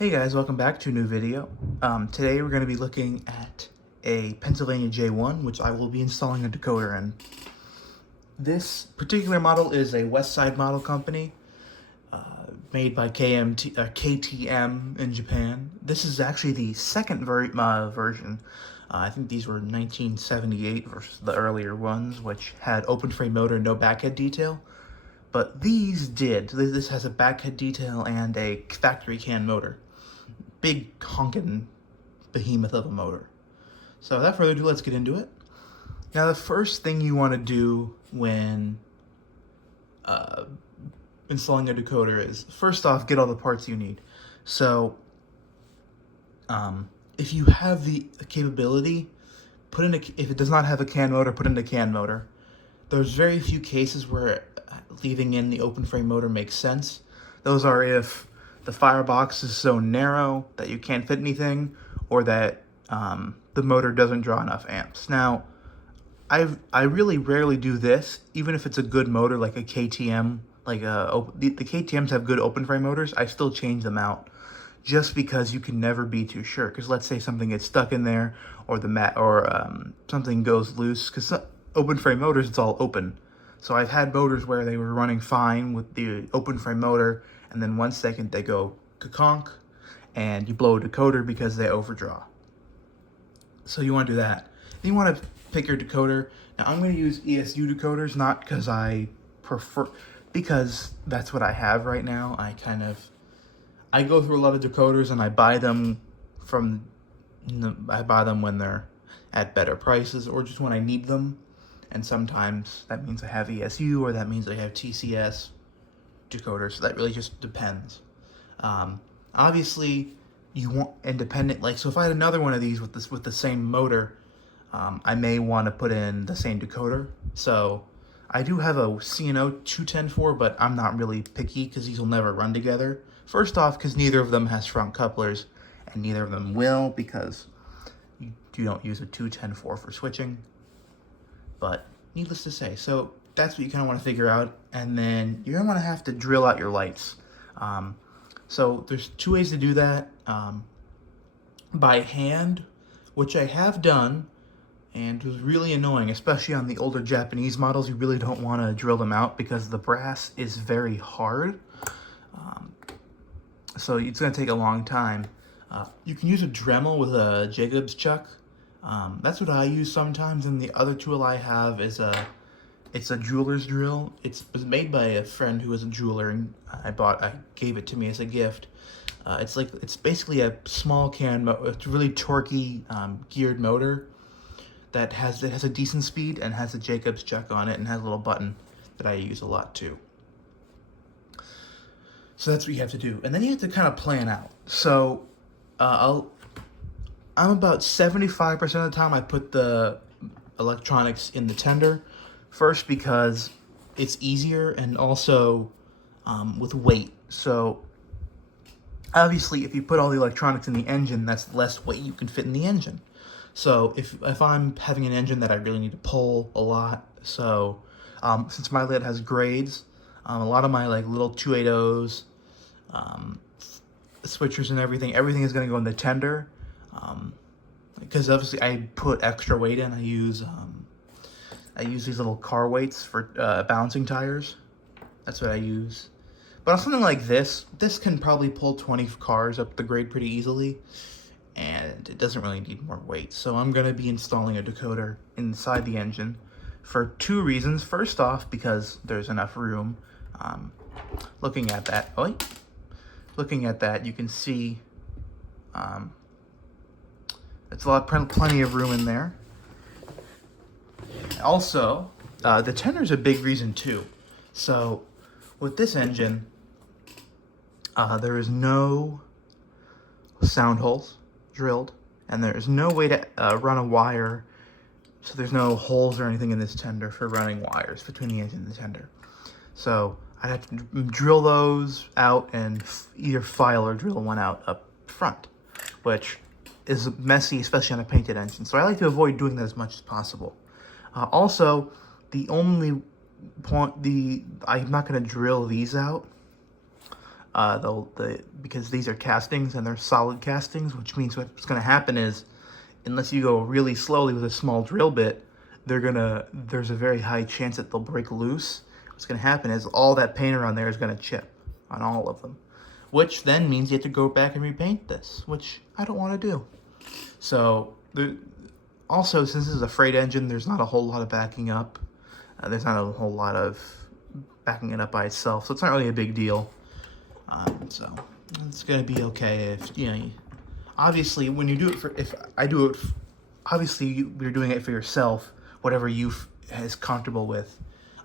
Hey guys, welcome back to a new video. Today we're going to be looking at a Pennsylvania J1, which I will be installing a decoder in. This particular model is a West Side Model Company, made by KTM in Japan. This is actually the second version. I think these were 1978 versus the earlier ones, which had open frame motor, no backhead detail. But these did. This has a backhead detail and a factory can motor. Big honking behemoth of a motor. So without further ado, let's get into it. Now the first thing you want to do when installing a decoder is, first off, get all the parts you need. So if you have the capability, if it does not have a can motor, put in a can motor. There's very few cases where leaving in the open frame motor makes sense. Those are if the firebox is so narrow that you can't fit anything, or that the motor doesn't draw enough amps. Now, I really rarely do this, even if it's a good motor like a KTM. The KTMs have good open frame motors. I still change them out, just because you can never be too sure. Because let's say something gets stuck in there, or something goes loose. Because open frame motors, it's all open. So I've had motors where they were running fine with the open frame motor, and then 1 second they go ka-conk, and you blow a decoder because they overdraw. So you want to do that. Then you want to pick your decoder. Now I'm going to use ESU decoders, not because I prefer, because that's what I have right now. I go through a lot of decoders and I buy them when they're at better prices, or just when I need them. And sometimes that means I have ESU, or that means I have TCS decoders. So that really just depends. Obviously, you want independent. So if I had another one of these with the same motor, I may want to put in the same decoder. So I do have a C&O 210-4, but I'm not really picky because these will never run together. First off, because neither of them has front couplers, and neither of them will, because you don't use a 210-4 for switching. But needless to say, so that's what you kind of want to figure out, and then you're going to have to drill out your lights. So there's two ways to do that. By hand, which I have done, and it was really annoying, especially on the older Japanese models. You really don't want to drill them out because the brass is very hard. So it's going to take a long time. You can use a Dremel with a Jacob's chuck. That's what I use sometimes, and the other tool I have is it's a jeweler's drill. It was made by a friend who was a jeweler, and I gave it to me as a gift. It's basically a small it's really torquey geared motor that has a decent speed and has a Jacob's chuck on it, and has a little button that I use a lot too. So that's what you have to do, and then you have to kind of plan out. So I'm about 75% of the time I put the electronics in the tender. First, because it's easier, and also with weight. So obviously, if you put all the electronics in the engine, that's less weight you can fit in the engine. So if I'm having an engine that I really need to pull a lot, so since my lid has grades, a lot of my little 280s, switchers and everything is going to go in the tender. Because obviously I put extra weight in. I use these little car weights for balancing tires. That's what I use. But on something like this can probably pull 20 cars up the grade pretty easily, and it doesn't really need more weight. So I'm going to be installing a decoder inside the engine for two reasons. First off, because there's enough room. Looking at that, you can see it's plenty of room in there. Also, the tender's a big reason too. So with this engine, there is no sound holes drilled, and there is no way to run a wire. So there's no holes or anything in this tender for running wires between the engine and the tender. So I'd have to drill those out and either file or drill one out up front, which is messy, especially on a painted engine. So I like to avoid doing that as much as possible. Also, the only point, I'm not going to drill these out Because these are castings and they're solid castings, which means what's going to happen is, unless you go really slowly with a small drill bit, there's a very high chance that they'll break loose. What's going to happen is all that paint around there is going to chip on all of them, which then means you have to go back and repaint this, which I don't want to do. So also, since this is a freight engine, there's not a whole lot of backing up. There's not a whole lot of backing it up by itself, so it's not really a big deal. So it's gonna be okay if obviously when you do it obviously you're doing it for yourself, whatever you is comfortable with.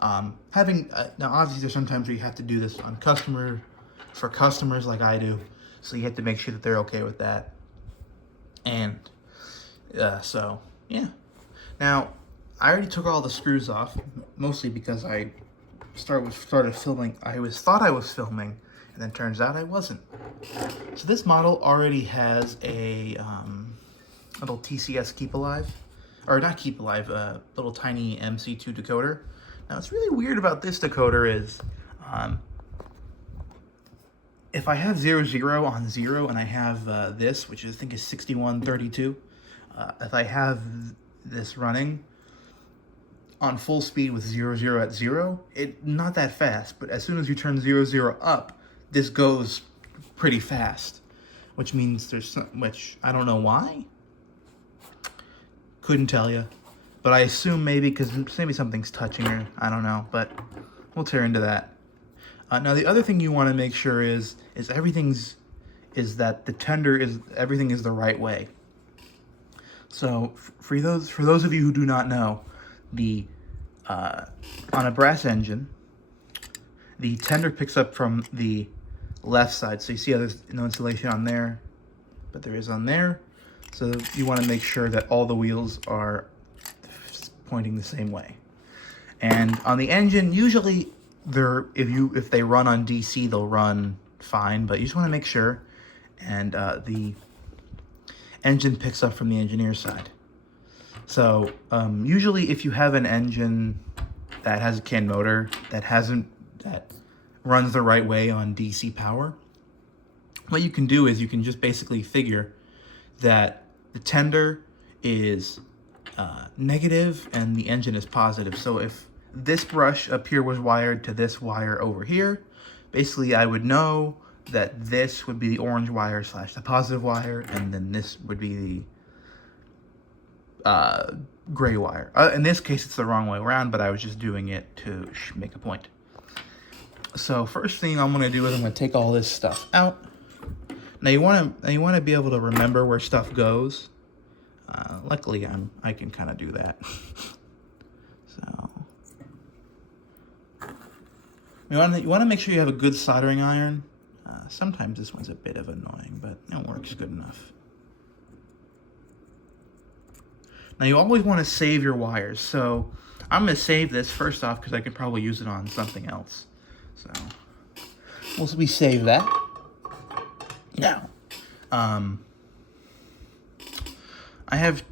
Now obviously there's sometimes where you have to do this on for customers like I do, so you have to make sure that they're okay with that. And so yeah. Now I already took all the screws off, mostly because I started filming. Thought I was filming, and then turns out I wasn't. So this model already has a little TCS keep alive, or not keep alive, little tiny MC2 decoder. Now what's really weird about this decoder is, if I have 00 on 0 and I have this, which I think is 6132, if I have this running on full speed with 00 at 0, not that fast, but as soon as you turn 00 up, this goes pretty fast, which means which I don't know why. Couldn't tell you, but I assume maybe because maybe something's touching her. I don't know, but we'll tear into that. Now the other thing you want to make sure is that the tender everything is the right way. So for those of you who do not know, on a brass engine, the tender picks up from the left side. So you see how there's no insulation on there, but there is on there. So you want to make sure that all the wheels are pointing the same way. And on the engine, usually if they run on DC, they'll run fine, but you just want to make sure. And the engine picks up from the engineer's side. So usually if you have an engine that has a CAN motor that runs the right way on DC power, what you can do is you can just basically figure that the tender is negative and the engine is positive. So if this brush up here was wired to this wire over here, basically I would know that this would be the orange wire / the positive wire, and then this would be the gray wire. In this case, it's the wrong way around, but I was just doing it to make a point. So first thing I'm going to do is I'm going to take all this stuff out. Now you want to be able to remember where stuff goes. Luckily, I can kind of do that. So you want to make sure you have a good soldering iron. Sometimes this one's a bit of annoying, but it works good enough. Now you always want to save your wires, so I'm going to save this first off because I could probably use it on something else. So we save that. Now, I have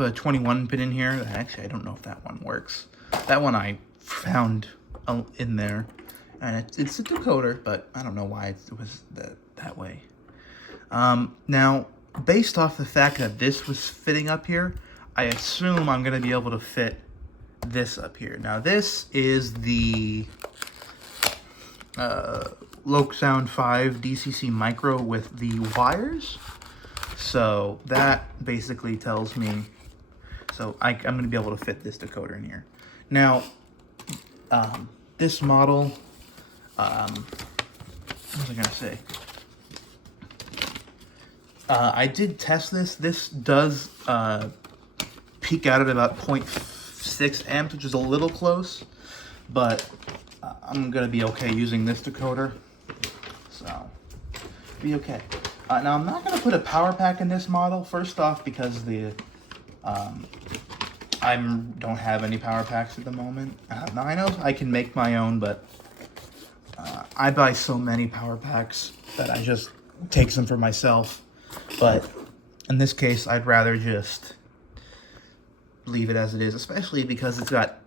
a 21 pin in here. Actually, I don't know if that one works. That one I found in there, and it's a decoder, but I don't know why it was that way. Now, based off the fact that this was fitting up here, I assume I'm going to be able to fit this up here. Now, this is the Loc Sound 5 DCC Micro with the wires. So that basically tells me, I'm going to be able to fit this decoder in here. Now, this model, what was I going to say? I did test this. This does peak out at about 0.6 amps, which is a little close, but I'm going to be okay using this decoder. So, be okay. Now, I'm not going to put a power pack in this model, first off, because I don't have any power packs at the moment. Now, I know I can make my own, but I buy so many power packs that I just take them for myself. But in this case, I'd rather just leave it as it is, especially because it's got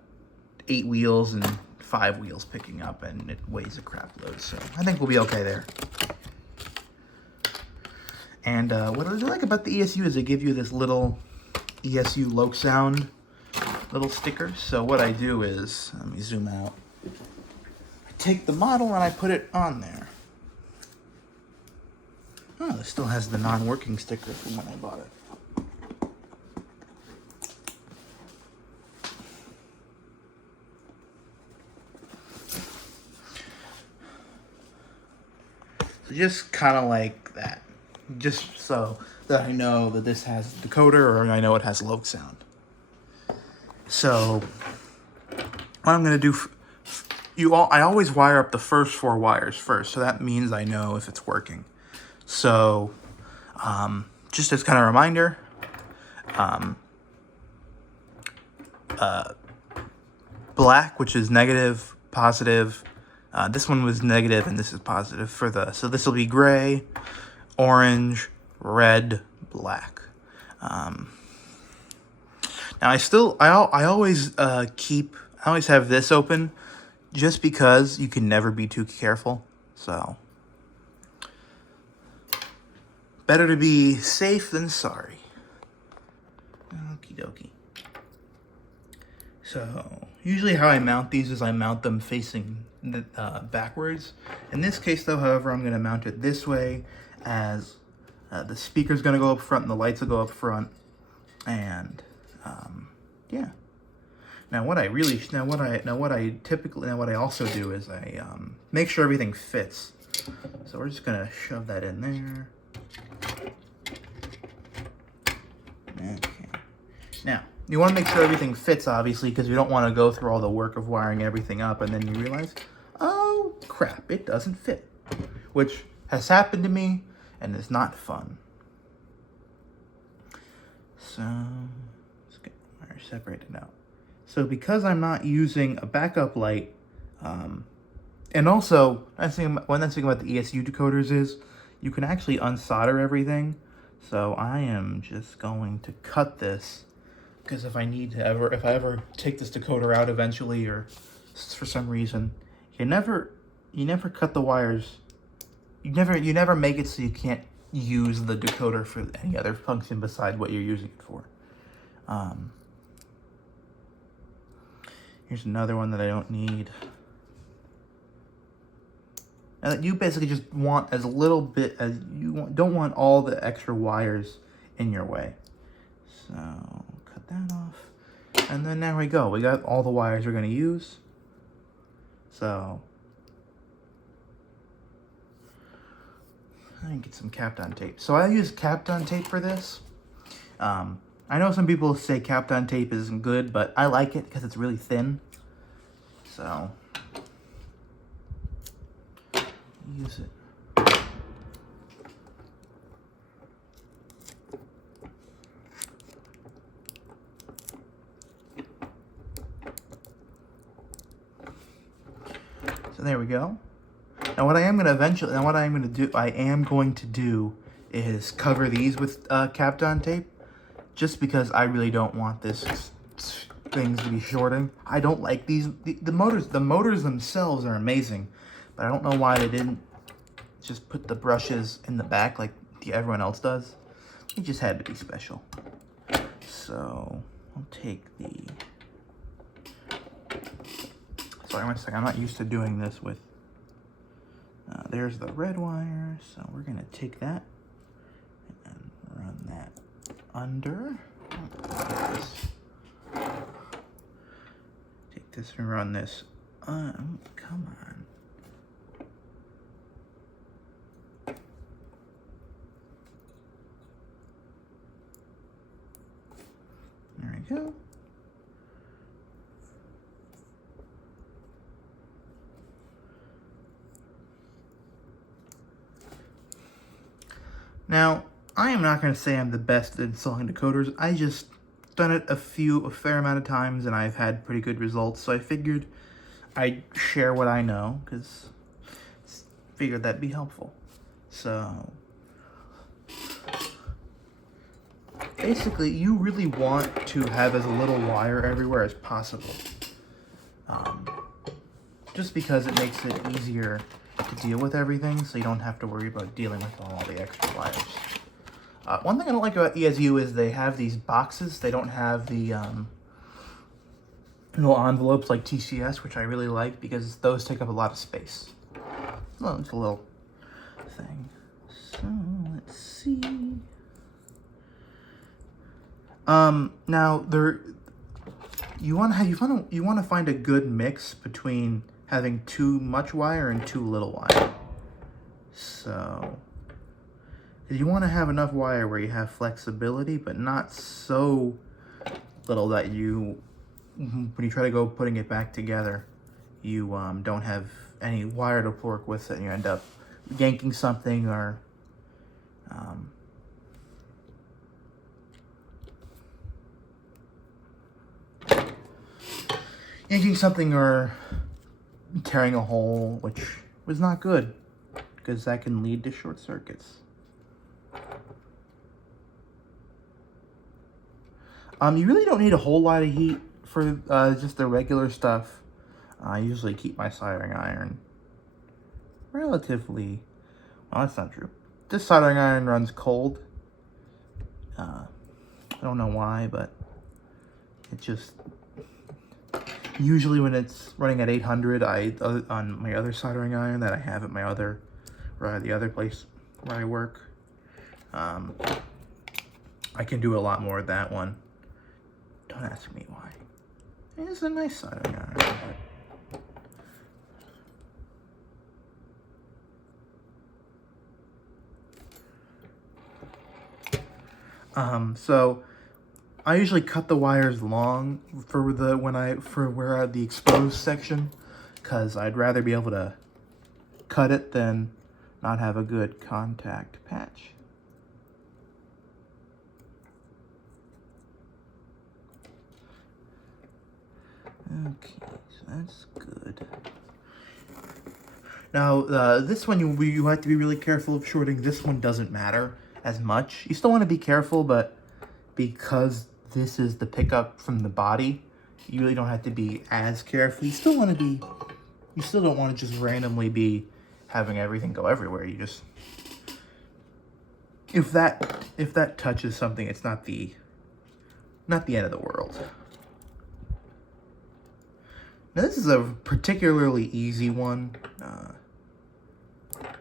8 wheels and 5 wheels picking up, and it weighs a crap load. So I think we'll be okay there. And what I like about the ESU is they give you this little ESU Loc Sound little sticker. So what I do is, let me zoom out. I take the model and I put it on there. Oh, it still has the non-working sticker from when I bought it. So just kind of like that. Just so that I know that this has decoder, or I know it has Loc Sound. So what I'm going to do, I always wire up the first 4 wires first. So that means I know if it's working. So just as kind of a reminder, black, which is negative, positive. This one was negative and this is positive for so this will be gray, orange, red, black. Now I always have this open just because you can never be too careful. So better to be safe than sorry. Okie dokie. So usually how I mount these is I mount them facing backwards. In this case though, however, I'm going to mount it this way, as the speaker's going to go up front and the lights will go up front. And yeah. Now what I also do is I make sure everything fits. So we're just going to shove that in there. Okay. Now, you want to make sure everything fits, obviously, because you don't want to go through all the work of wiring everything up and then you realize, oh, crap, it doesn't fit. Which has happened to me, and it's not fun. So, let's get the wire separated out. So, because I'm not using a backup light, and also, one nice thing about the ESU decoders is, you can actually unsolder everything. So I am just going to cut this, because if I ever take this decoder out eventually, or for some reason, you never cut the wires. You never make it so you can't use the decoder for any other function beside what you're using it for. Here's another one that I don't need. And you basically just want as little bit as you want. Don't want all the extra wires in your way. So cut that off. And then there we go. We got all the wires we're going to use. So I can get some Kapton tape. So I use Kapton tape for this. I know some people say Kapton tape isn't good, but I like it because it's really thin. So use it. So there we go. Now what I am going to do is cover these with Kapton tape, just because I really don't want this things to be shorting. I don't like these. The motors themselves are amazing, but I don't know why they didn't just put the brushes in the back like everyone else does. It just had to be special. So I'll take the... Sorry, one second. I'm not used to doing this with... there's the red wire. So we're going to take that and run that under. Take this and run this. Come on. There we go. Now, I am not going to say I'm the best at installing decoders. I just done it a fair amount of times, and I've had pretty good results. So I figured I'd share what I know, because figured that'd be helpful. So basically, you really want to have as little wire everywhere as possible. just because it makes it easier to deal with everything, so you don't have to worry about dealing with all the extra wires. One thing I don't like about ESU is they have these boxes. They don't have the little envelopes like TCS, which I really like because those take up a lot of space. Well, it's a little thing. So let's see. Now you want to find a good mix between having too much wire and too little wire. So you want to have enough wire where you have flexibility, but not so little that when you try to go putting it back together, you don't have any wire to work with it, and you end up yanking something or tearing a hole, which was not good because that can lead to short circuits. You really don't need a whole lot of heat for just the regular stuff. I usually keep my soldering iron relatively, well, that's not true. This soldering iron runs cold. I don't know why, but it just, usually when it's running at 800, on my other soldering iron that I have at the other place where I work, I can do a lot more with that one. Don't ask me why. It's a nice soldering iron. So I usually cut the wires long for the exposed section, because I'd rather be able to cut it than not have a good contact patch. Okay, so that's good. Now, this one you have to be really careful of shorting. This one doesn't matter as much. You still want to be careful, but because this is the pickup from the body, you really don't have to be as careful. You still don't want to just randomly be having everything go everywhere. You just, if that touches something, it's not the end of the world. Now, this is a particularly easy one,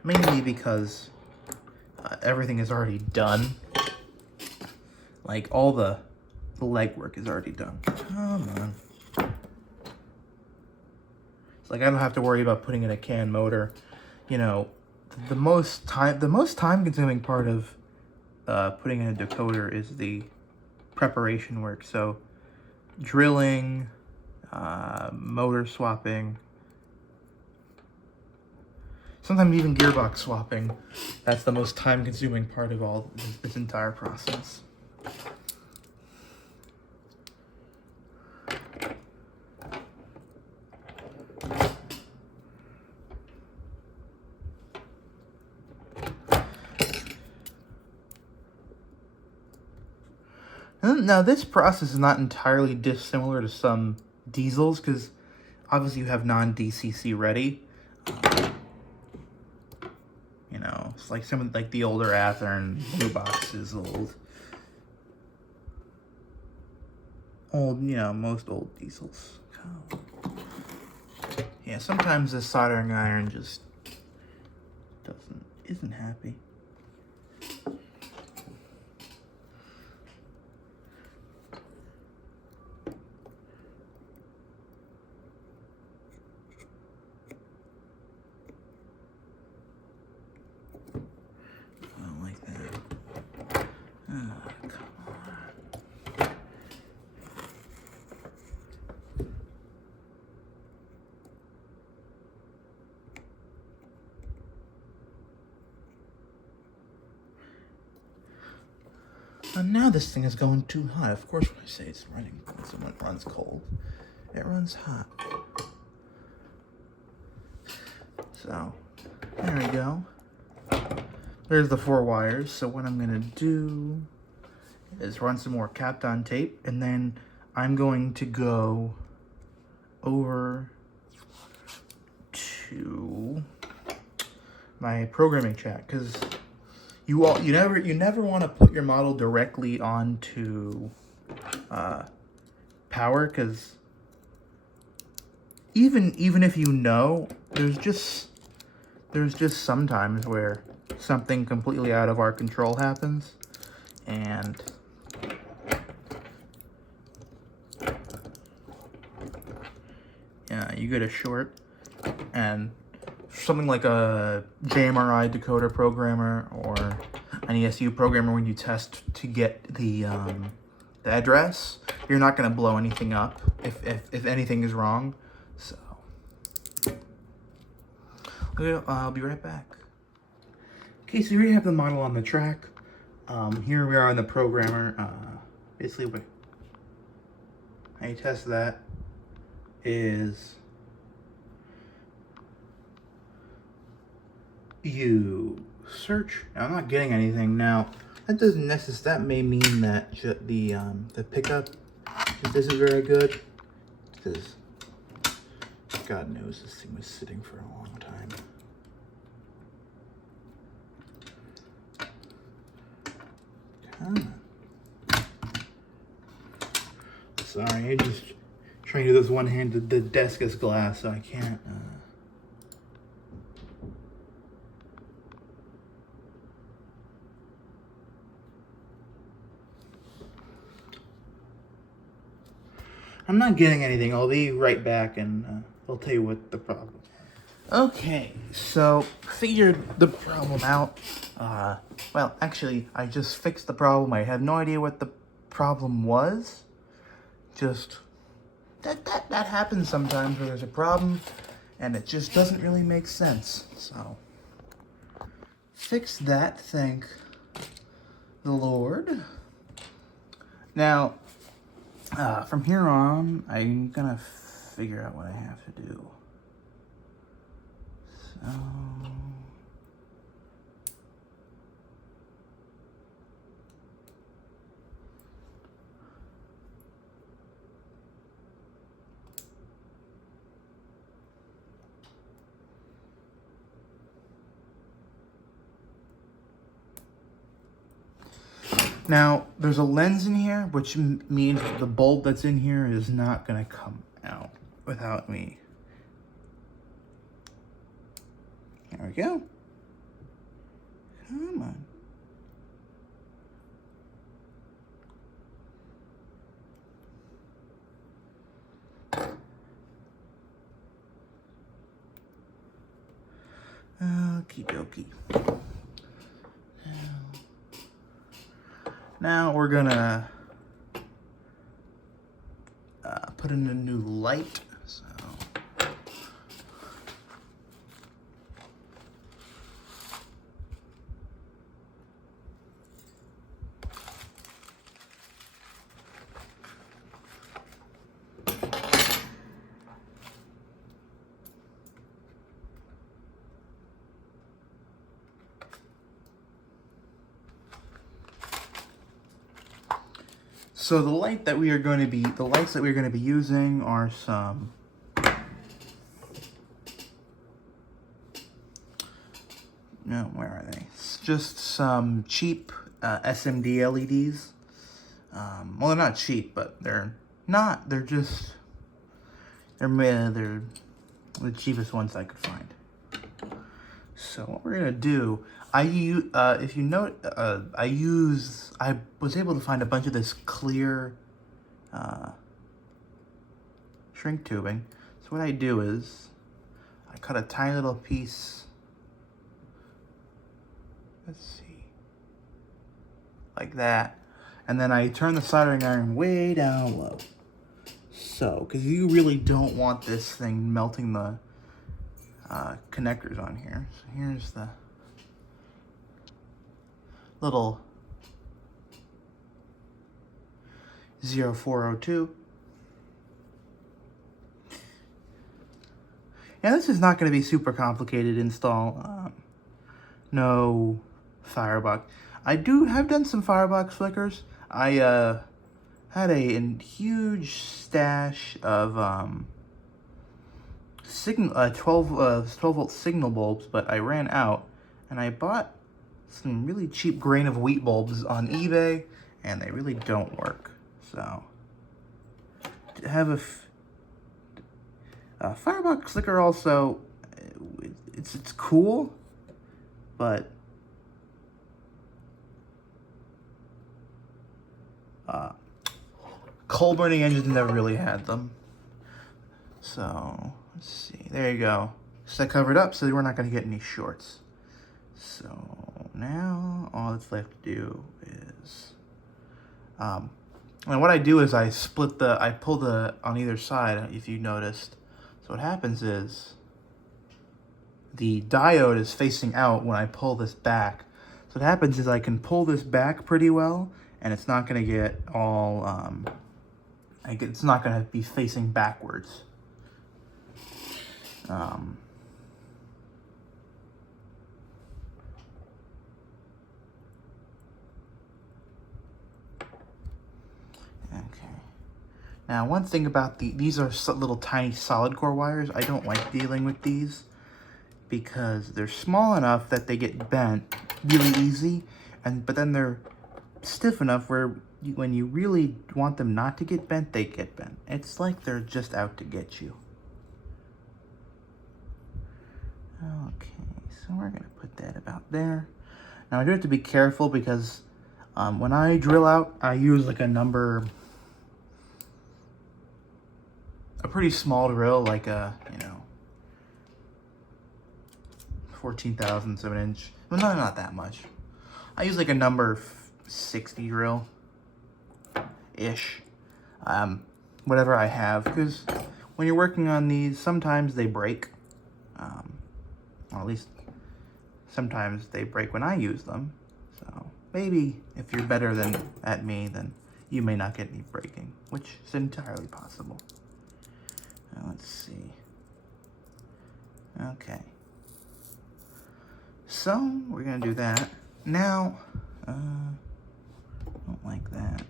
mainly because everything is already done. Like, all the legwork is already done. Come on. It's like I don't have to worry about putting in a CAN motor. You know, the most time-consuming part of putting in a decoder is the preparation work. So, drilling, motor swapping, sometimes even gearbox swapping. That's the most time-consuming part of all this entire process. Now, this process is not entirely dissimilar to some diesels, because obviously you have non-DCC ready. You know, it's like some of the older Athearn blue boxes, old, you know, most old diesels. Oh. Yeah, sometimes the soldering iron just isn't happy. And now this thing is going too hot. Of course, when I say it's running, when it runs cold, it runs hot. So, there we go. There's the 4 wires. So what I'm gonna do is run some more Kapton tape, and then I'm going to go over to my programming chat, because you never want to put your model directly onto power, because even if you know, there's just sometimes where something completely out of our control happens, and yeah, you get a short, and something like a JMRI decoder programmer or an ESU programmer, when you test to get the address, you're not going to blow anything up if anything is wrong. So I'll be right back. Okay, so here we have the model on the track. Here we are on the programmer. Basically, how you test that is you search. Now, I'm not getting anything now. That doesn't necessarily. That may mean that the pickup, this is very good, because God knows this thing was sitting for a long time. Come on. Sorry, I'm just trying to do this one-handed. The desk is glass, so I can't. I'm not getting anything. I'll be right back, and I'll tell you what the problem is. Okay, so figured the problem out. Well, actually, I just fixed the problem. I have no idea what the problem was. Just that happens sometimes, where there's a problem and it just doesn't really make sense. So fix that, thank the Lord. Now, from here on, I'm gonna figure out what I have to do. So now, there's a lens in here, which means the bulb that's in here is not going to come out without me. There we go. Come on. Okie dokie. Now we're gonna put in a new light. So So the lights that we're going to be using are some where are they? It's just some cheap SMD LEDs. Well, they're not cheap, but they're the cheapest ones I could find. So what we're gonna do, if you note, I was able to find a bunch of this clear shrink tubing. So what I do is I cut a tiny little piece. Let's see, like that, and then I turn the soldering iron way down low. So, because you really don't want this thing melting the connectors on here. So here's the little 0402. Yeah, this is not going to be super complicated install. No firebox. I have done some firebox flickers. I had a huge stash of 12 volt signal bulbs, but I ran out, and I bought some really cheap grain of wheat bulbs on eBay, and they really don't work. So, to have a firebox flicker also, it's cool, but coal burning engines never really had them. So, let's see. There you go. So I covered up so we're not going to get any shorts. So now all that's left to do is, and what I do is I pull the on either side, if you noticed. So what happens is the diode is facing out when I pull this back. So what happens is I can pull this back pretty well, and it's not going to get all, it's not going to be facing backwards. Okay. Now, one thing about these are little tiny solid core wires. I don't like dealing with these because they're small enough that they get bent really easy, but then they're stiff enough where when you really want them not to get bent, they get bent. It's like they're just out to get you. Okay, so we're gonna put that about there. Now I do have to be careful because when I drill out, I use like a pretty small drill, like a, 14 thousandths of an inch. Well, not that much. I use like a number 60 drill ish, whatever I have, because when you're working on these, sometimes they break. Or at least sometimes they break when I use them. So maybe if you're better at me, then you may not get any breaking, which is entirely possible. Now let's see. Okay. So we're gonna do that. Now, I don't like that.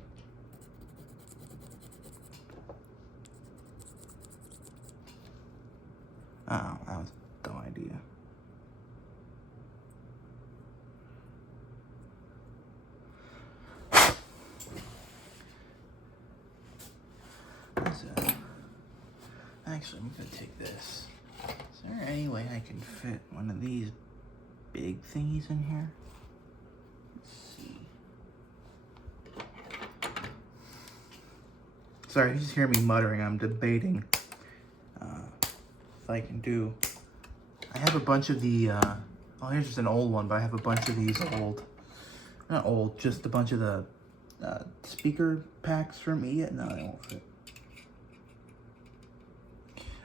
Oh, that was a dumb idea. Actually, I'm gonna take this. Is there any way I can fit one of these big thingies in here? Let's see. Sorry, you just hear me muttering. I'm debating if I can do. I have a bunch of the. Oh, here's just an old one, but I have a bunch of these not old, just a bunch of the speaker packs from ES. No, they won't fit.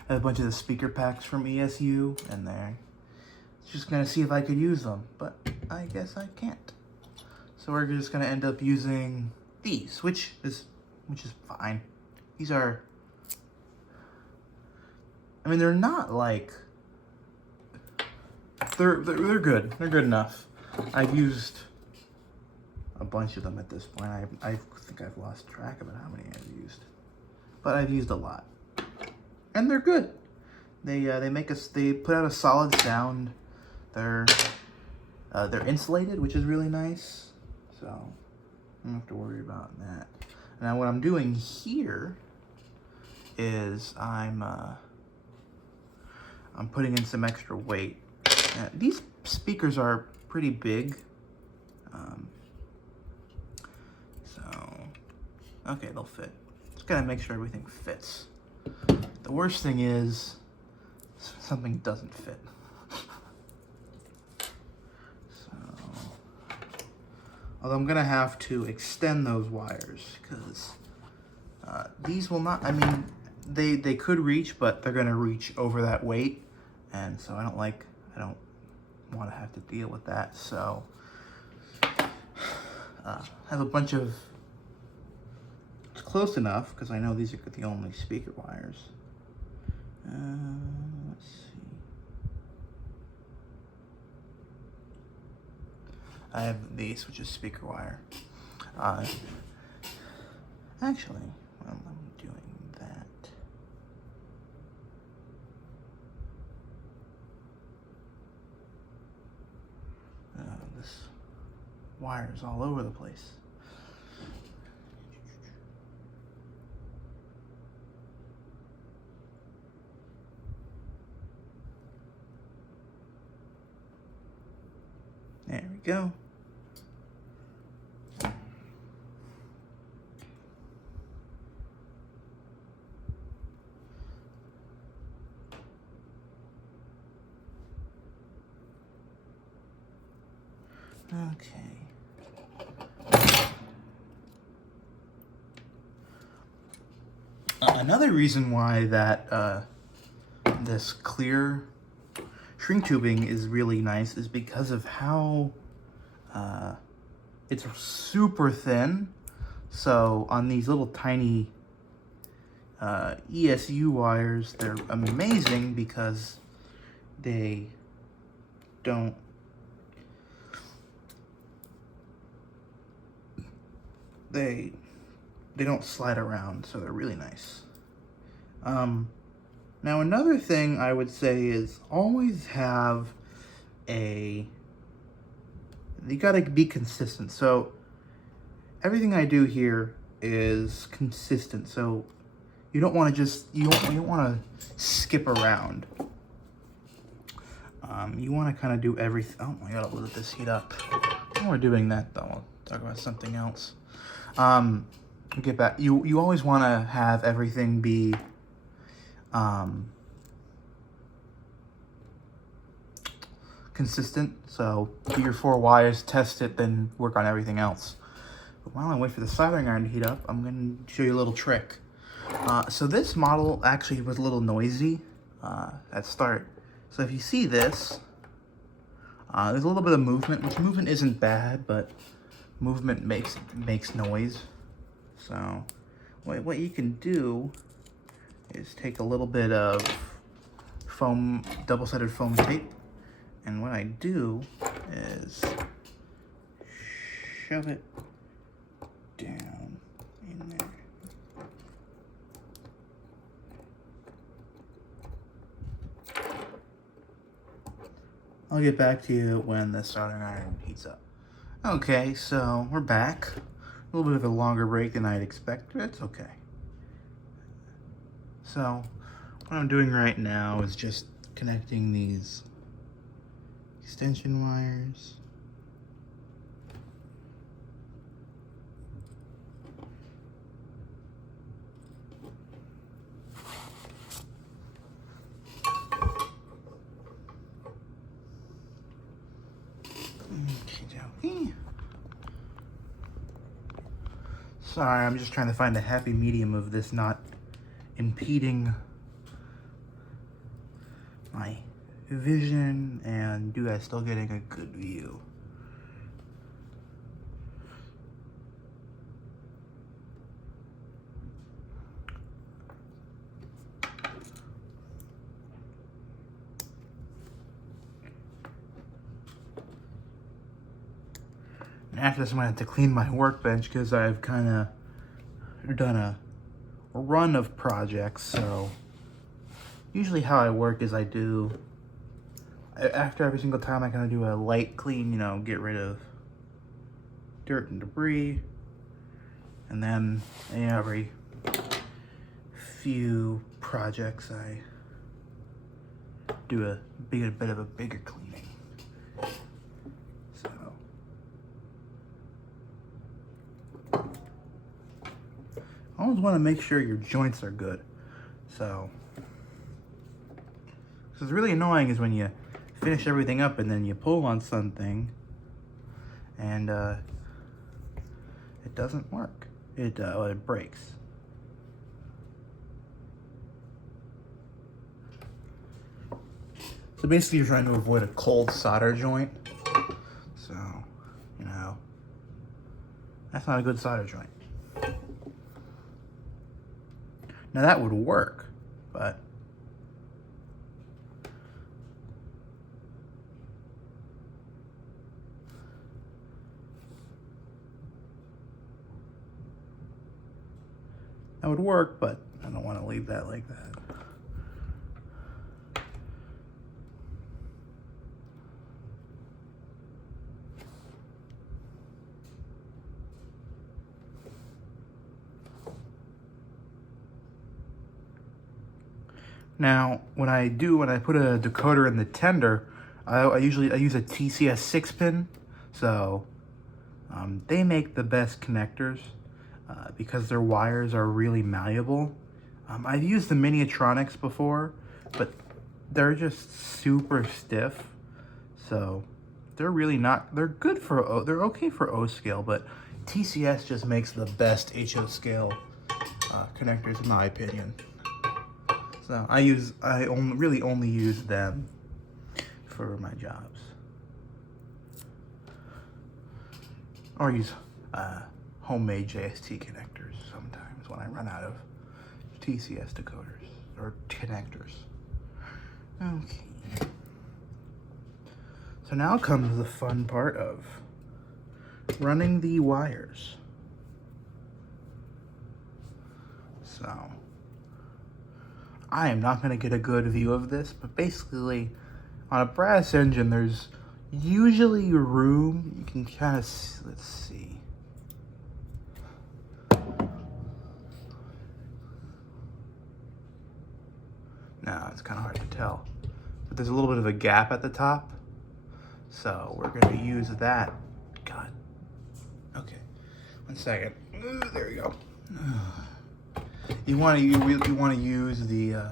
I have a bunch of the speaker packs from ESU in there. Just gonna see if I could use them, but I guess I can't. So we're just gonna end up using these, which is fine. These are, I mean, they're not like, they're good. They're good enough. I've used a bunch of them at this point. I think I've lost track of how many I've used, but I've used a lot. And they're good. They put out a solid sound. They're insulated, which is really nice. So I don't have to worry about that. Now what I'm doing here is I'm putting in some extra weight. These speakers are pretty big. Okay, they'll fit. Just gotta make sure everything fits. The worst thing is something doesn't fit. So, although I'm gonna have to extend those wires because these will not. I mean, they could reach, but they're gonna reach over that weight, and so I don't want to have to deal with that. So, I have a bunch of. It's close enough because I know these are the only speaker wires. Let's see. I have these, which is speaker wire. Actually, I'm doing that. wires all over the place. There we go. Okay. Another reason why that this clear shrink tubing is really nice is because of how it's super thin. So on these little tiny ESU wires, they're amazing because they don't they don't slide around, so they're really nice. Now another thing I would say is always have you gotta be consistent. So everything I do here is consistent. So you don't want to you don't want to skip around. You want to kind of do everything. Oh my god, I'll let this heat up. While we're doing that though, I'll talk about something else. Get back. You always want to have everything be consistent. So do your 4 wires, test it, then work on everything else. But while I wait for the soldering iron to heat up, I'm going to show you a little trick. So this model actually was a little noisy at start. So if you see this, there's a little bit of movement, which movement isn't bad, but movement makes noise. So what you can do is take a little bit of foam, double-sided foam tape, and what I do is shove it down in there. I'll get back to you when the soldering iron heats up. Okay, so we're back. A little bit of a longer break than I'd expect, but it's okay. So what I'm doing right now is just connecting these extension wires. Sorry, I'm just trying to find a happy medium of this not impeding my vision and you guys still getting a good view. And after this, I'm gonna have to clean my workbench because I've kind of done a run of projects. So usually how I work is after every single time I kind of do a light clean, you know, get rid of dirt and debris. And then every few projects I do a bit of a bigger cleaning. So I always want to make sure your joints are good. So what's really annoying is when you finish everything up and then you pull on something and it doesn't work. It breaks. So basically you're trying to avoid a cold solder joint. So, you know, that's not a good solder joint. Now that would work, but that would work, but I don't want to leave that like that. Now, when I put a decoder in the tender, I usually use a TCS 6-pin. So they make the best connectors because their wires are really malleable. I've used the Miniatronics before, but they're just super stiff. So they're really not, they're good for, they're okay for O scale, but TCS just makes the best HO scale connectors in my opinion. So really only use them for my jobs. Or use homemade JST connectors sometimes when I run out of TCS decoders or connectors. Okay. So now comes the fun part of running the wires. So I am not going to get a good view of this, but basically on a brass engine there's usually room, you can kind of, let's see. No, it's kind of hard to tell. But there's a little bit of a gap at the top. So we're going to use that. God. Okay. 1 second. Ooh, there we go. You want to use the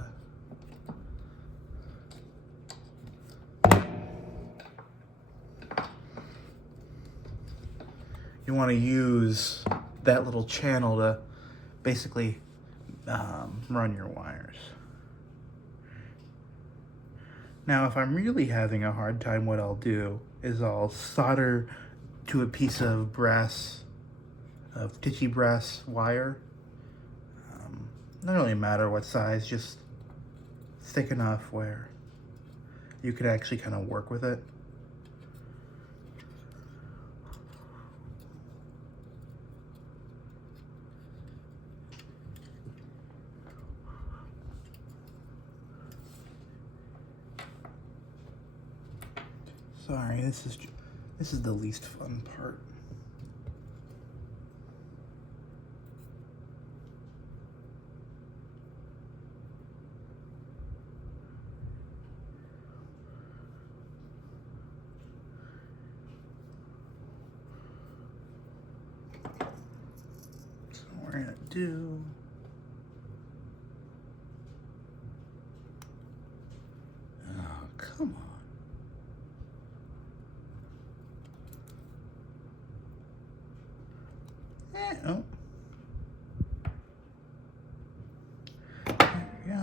you want to use that little channel to basically run your wires. Now, if I'm really having a hard time, what I'll do is I'll solder to a piece of brass, of titchy brass wire. Doesn't really matter what size, just thick enough where you could actually kind of work with it. Sorry, this is the least fun part. So we're gonna do come on. Oh. There we go.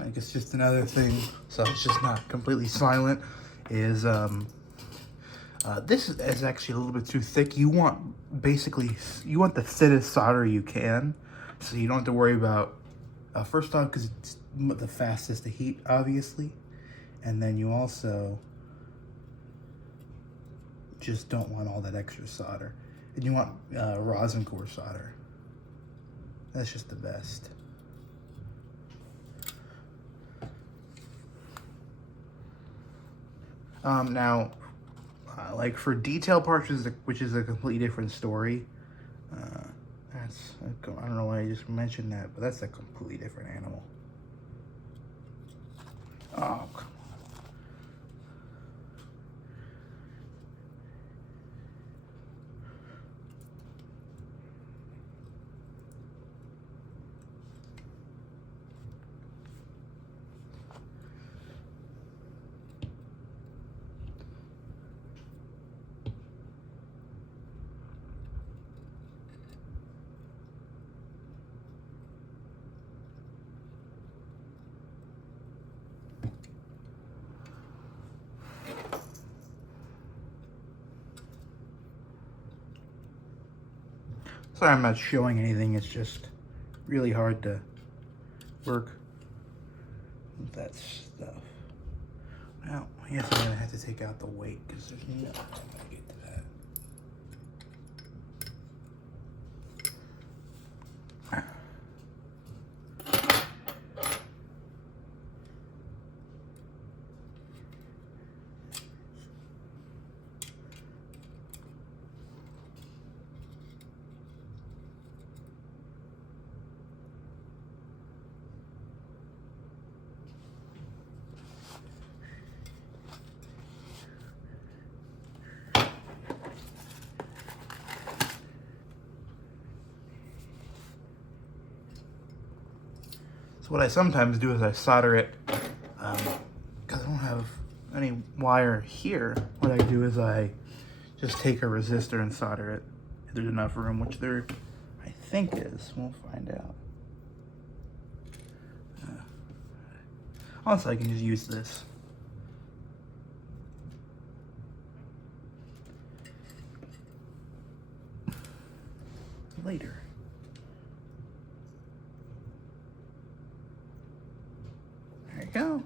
I guess just another thing, so it's just not completely silent, is this is actually a little bit too thick. You want the thinnest solder you can, so you don't have to worry about, first off, because it's the fastest to heat, obviously, and then you also just don't want all that extra solder. And you want rosin core solder. That's just the best. Now, like for detail parts, which is a completely different story. I don't know why I just mentioned that, but that's a completely different animal. Oh, come Sorry, I'm not showing anything. It's just really hard to work with that stuff. Now, I guess I'm gonna have to take out the weight because there's no way I'm gonna get to that. So what I sometimes do is I solder it, because I don't have any wire here. What I do is I just take a resistor and solder it if there's enough room, which there I think is. We'll find out. Also, I can just use this. Later. There you go.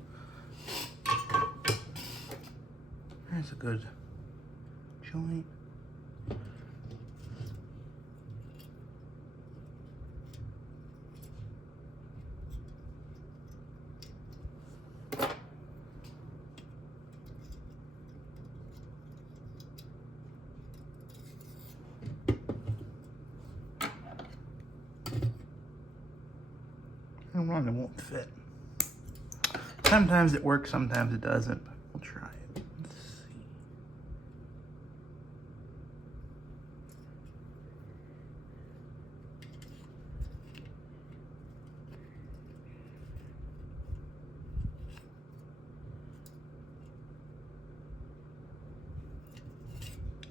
There's a good joint. And one that won't fit. Sometimes it works, sometimes it doesn't, but we'll try it. Let's see.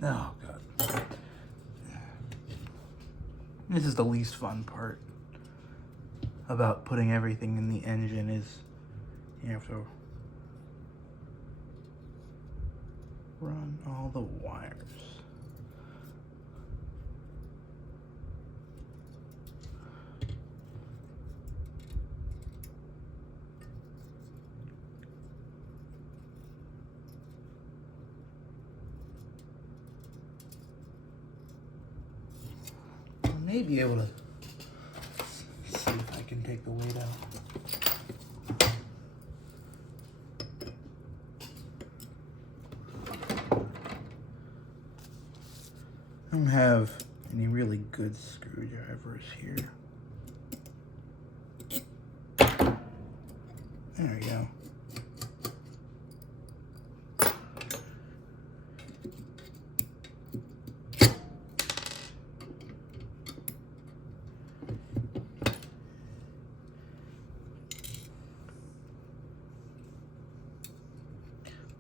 Oh, God. This is the least fun part about putting everything in the engine is you have to run all the wires. I may be able to see if I can take the weight out. I don't have any really good screwdrivers here. There we go.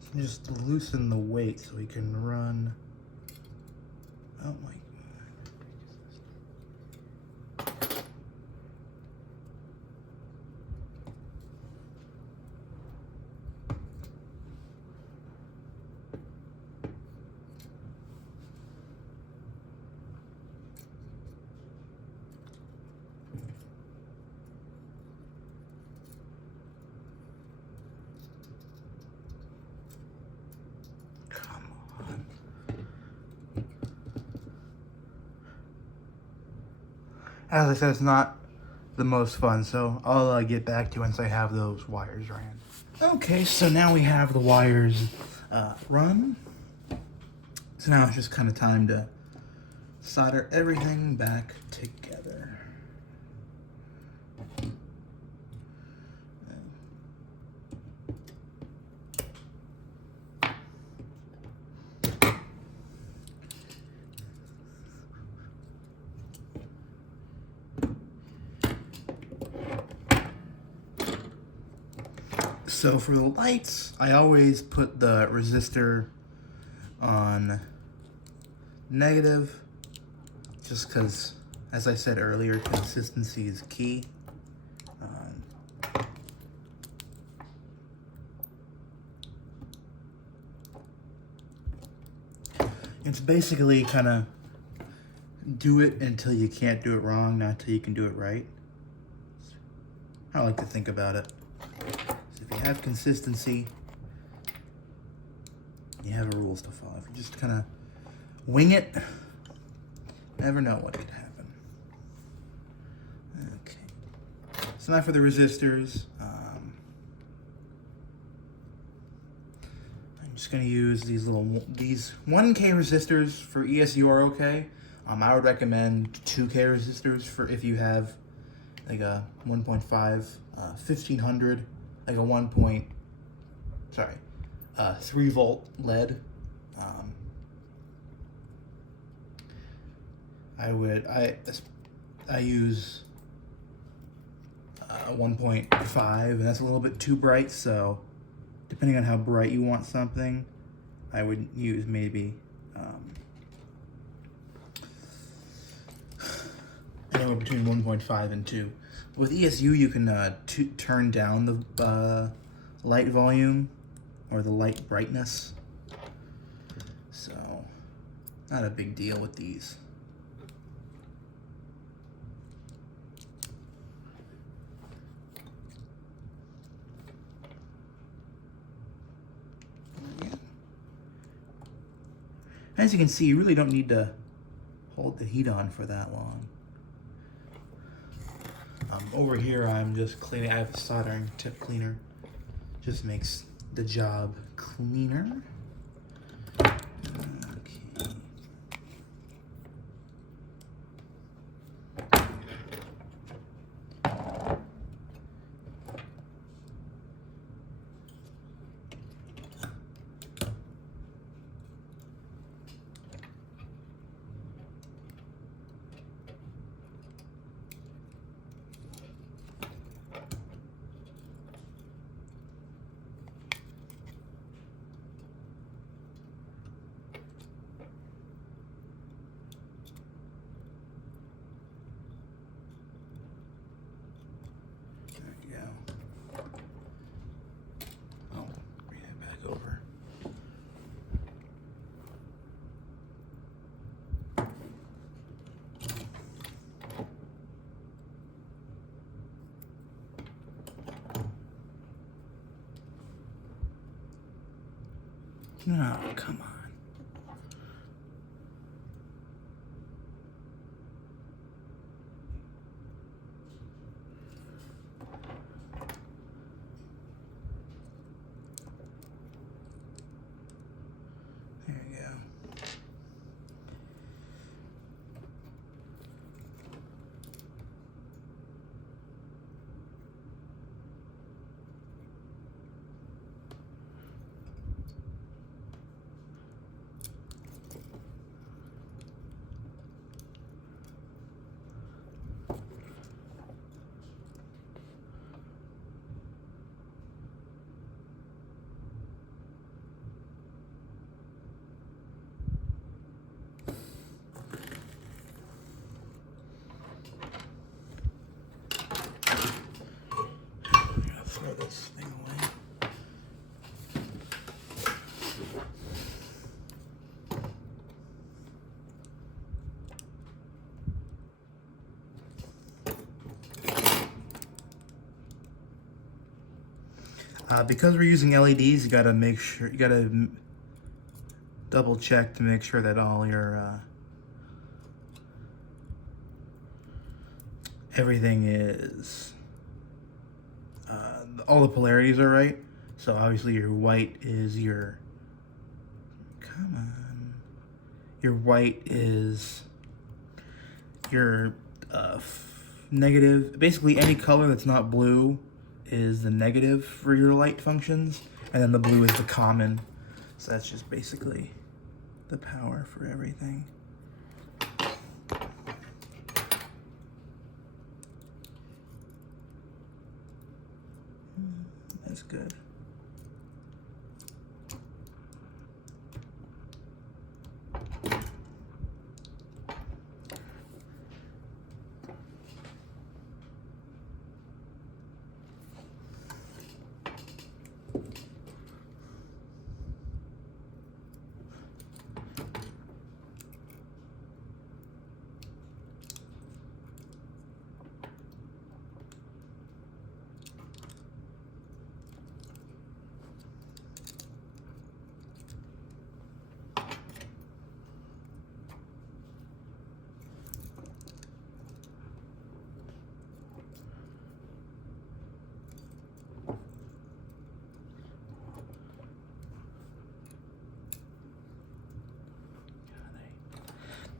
So just loosen the weight so we can run. Oh my God. Come on. As I said, it's not the most fun, so I'll get back to you once I have those wires ran. Okay, so now we have the wires run. So now it's just kind of time to solder everything back together. So for the lights, I always put the resistor on negative, just because, as I said earlier, consistency is key. It's basically kind of do it until you can't do it wrong, not until you can do it right. I like to think about it. So if you have consistency, you have rules to follow. If you just kind of wing it, never know what could happen. Okay. So now for the resistors. I'm just going to use these 1K resistors for ESU are okay. I would recommend 2K resistors for if you have like a 1.5, 1500, like a 3 volt LED. I use 1.5, and that's a little bit too bright, so depending on how bright you want something, I would use maybe anywhere between 1.5 and 2. With ESU, you can turn down the light volume or the light brightness, so not a big deal with these. As you can see, you really don't need to hold the heat on for that long. Over here, I'm just cleaning. I have a soldering tip cleaner. Just makes the job cleaner. Okay. Oh, come on. There you go. Throw this thing away. Because we're using LEDs, you gotta make sure, you gotta double check to make sure that all your everything is all the polarities are right. So obviously your white is your, come on, your white is your negative. Basically any color that's not blue is the negative for your light functions, and then the blue is the common. So that's just basically the power for everything. That's good.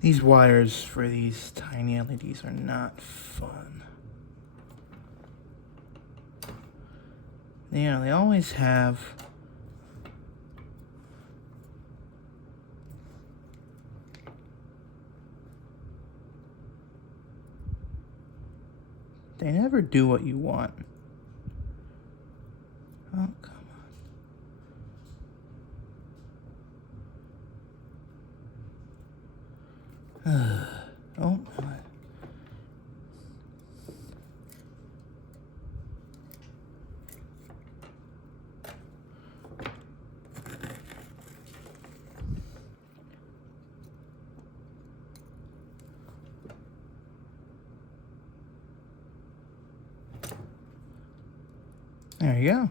These wires for these tiny LEDs are not fun. Yeah, they always have they never do what you want. Oh, come on. Oh, my. There you go.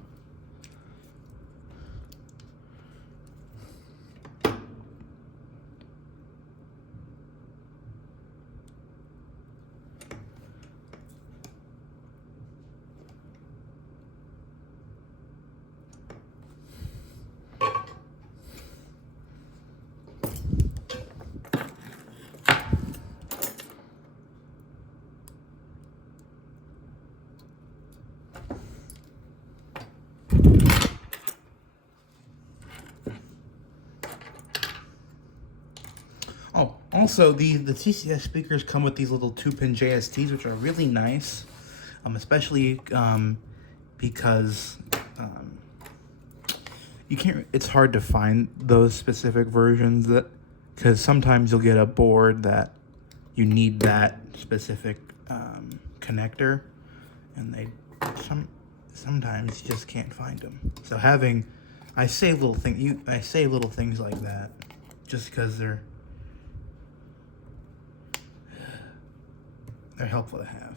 Oh, also the TCS speakers come with these little 2-pin JSTs, which are really nice, especially because you can't. It's hard to find those specific versions because sometimes you'll get a board that you need that specific connector, and sometimes you just can't find them. So I say little things like that, just because they're helpful to have.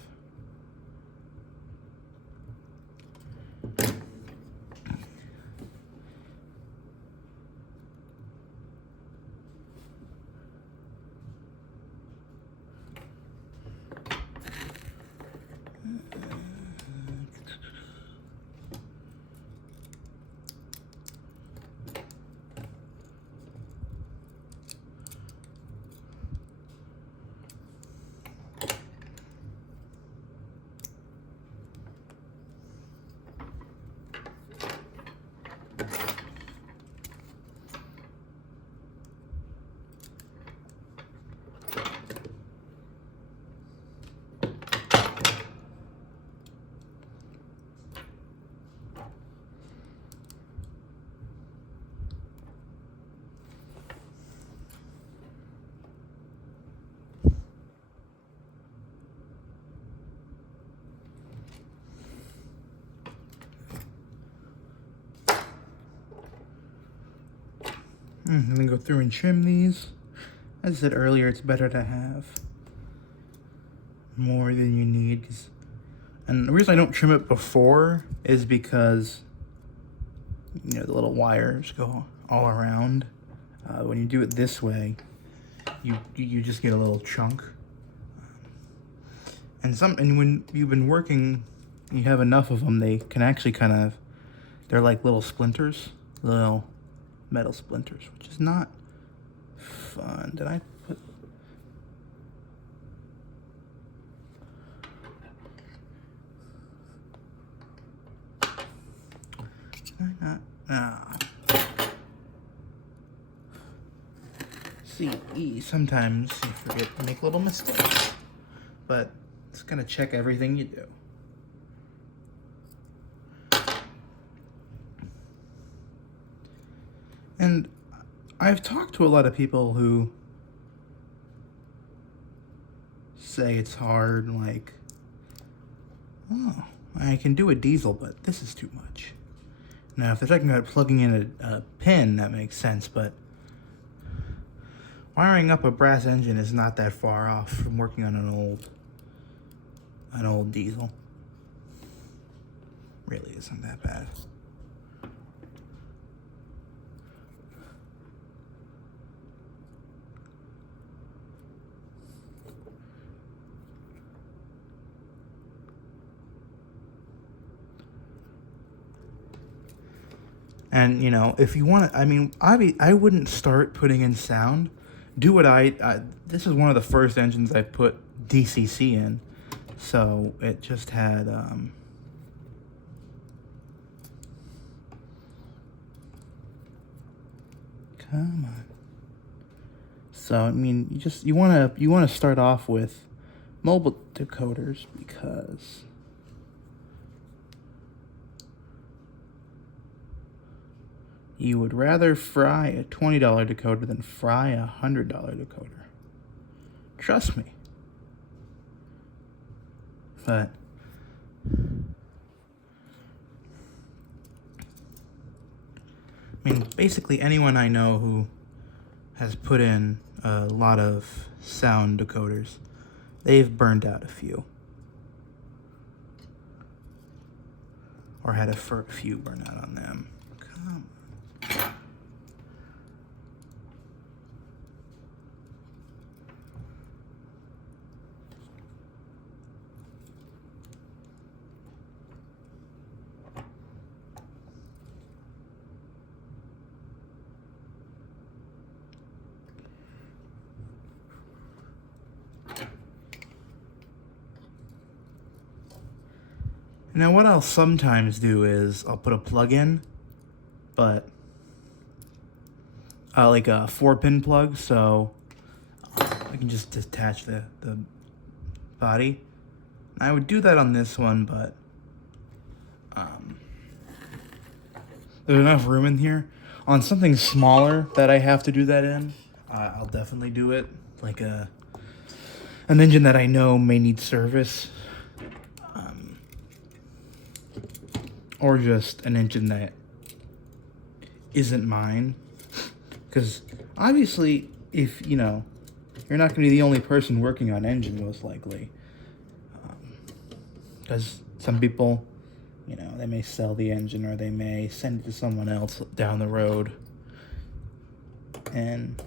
I'm gonna go through and trim these. As I said earlier, it's better to have more than you need. And the reason I don't trim it before is because, you know, the little wires go all around. When you do it this way, you just get a little chunk. And when you've been working, you have enough of them, they can actually they're like little splinters, little metal splinters, which is not fun. Did I put... See, sometimes you forget to make little mistakes, but it's gonna check everything you do. And I've talked to a lot of people who say it's hard, like, oh, I can do a diesel, but this is too much. Now, if they're talking about plugging in a pin, that makes sense, but wiring up a brass engine is not that far off from working on an old diesel. Really isn't that bad. And, you know, if you want to, I mean, I wouldn't start putting in sound do what this is one of the first engines I put DCC in, so it just had come on. So I mean, you want to start off with mobile decoders because you would rather fry a $20 decoder than fry a $100 decoder. Trust me. But I mean, basically anyone I know who has put in a lot of sound decoders, they've burned out a few. Or had a few burn out on them. Come on. Now what I'll sometimes do is I'll put a plug in, but like a 4-pin plug, so I can just detach the body. I would do that on this one, but there's enough room in here. On something smaller that I have to do that in, I'll definitely do it. Like an engine that I know may need service. Or just an engine that isn't mine. Because obviously, if, you know, you're not going to be the only person working on engine, most likely. Because some people, you know, they may sell the engine or they may send it to someone else down the road. And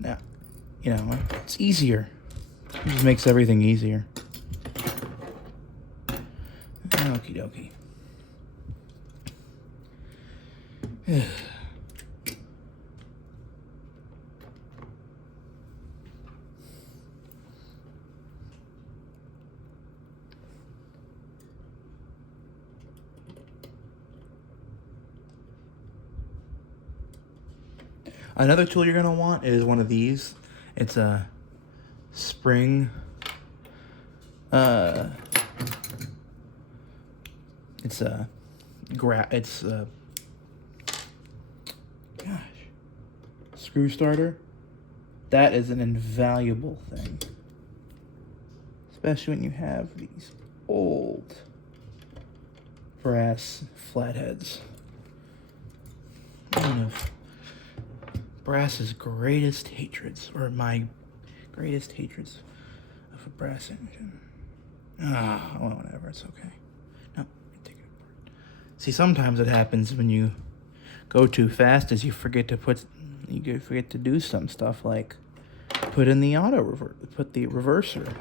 now, you know, it's easier. It just makes everything easier. Okie dokie. Another tool you're going to want is one of these. It's a spring. It's a screw starter. That is an invaluable thing, especially when you have these old brass flatheads. One of brass's greatest hatreds, or my greatest hatreds of a brass engine. Well, whatever, it's okay. No, take it apart. See, sometimes it happens when you go too fast, is you forget to do some stuff like put the reverser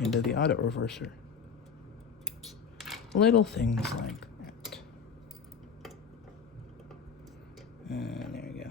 into the auto reverser. Little things like that. There we go.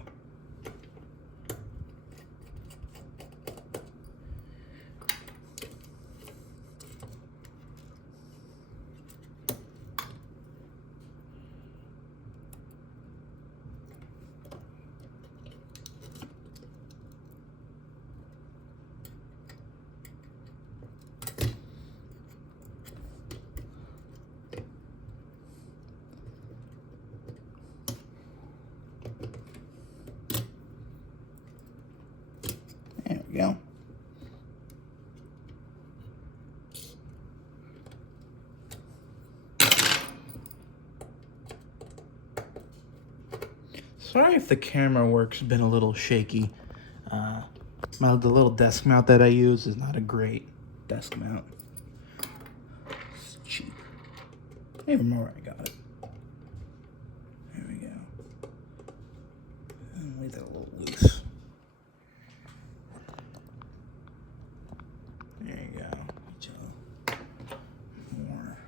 There we go. Sorry if the camera work's been a little shaky. The little desk mount that I use is not a great desk mount. It's cheap. I don't even remember where I got it. There we go. And leave that a little loose. There you go. More.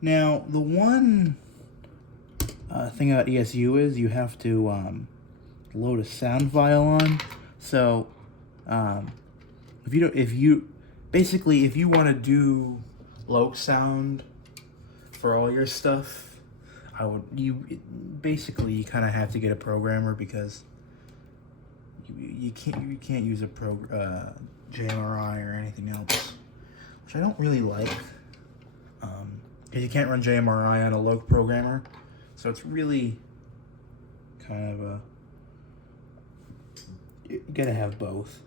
Now, the one Thing about ESU is you have to load a sound file on. So if you want to do low sound for all your stuff, you kind of have to get a programmer, because you can't use a JMRI or anything else, which I don't really like, because you can't run JMRI on a low programmer, so it's really kind of you gotta have both,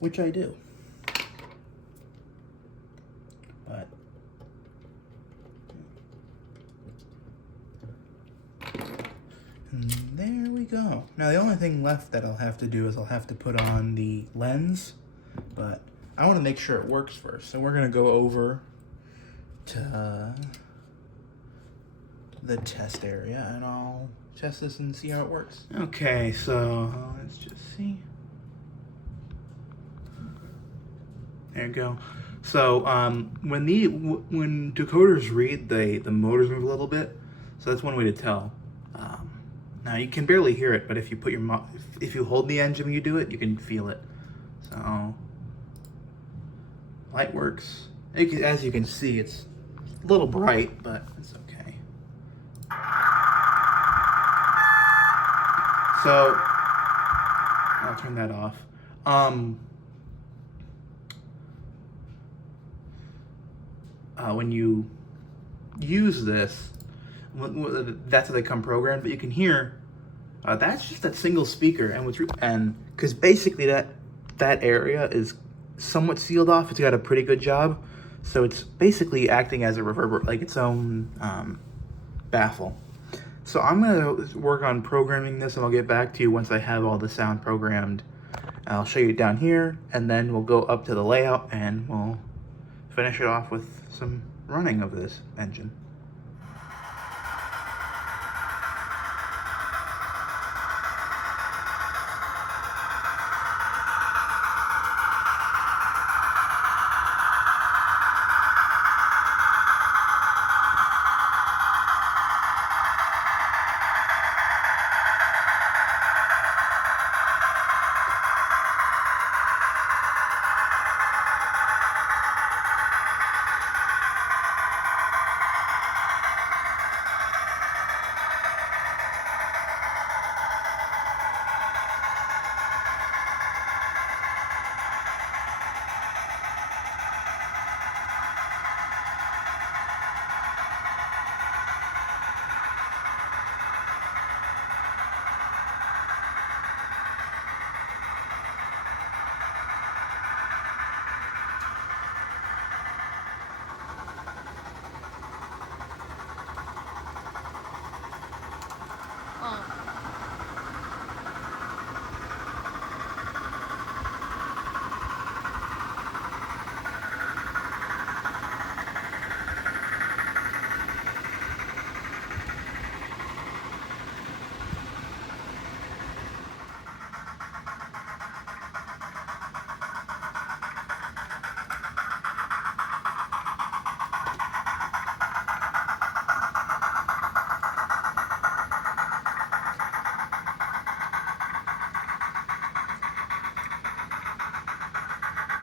which I do. But and there we go. Now the only thing left that I'll have to do is I'll have to put on the lens, but I want to make sure it works first. So we're gonna go over to the test area and I'll test this and see how it works. Okay, so let's just see. There you go. So when decoders read, the motors move a little bit, so that's one way to tell. Now you can barely hear it, but if you put if you hold the engine when you do it, you can feel it. So light works. As you can see, it's a little bright, but it's okay. So I'll turn that off. When you use this, that's how they come programmed. But you can hear that's just that single speaker, and because basically that area is somewhat sealed off. It's got a pretty good job, so it's basically acting as a reverber, like its own baffle. So I'm gonna work on programming this, and I'll get back to you once I have all the sound programmed. I'll show you down here, and then we'll go up to the layout, and we'll finish it off with some running of this engine.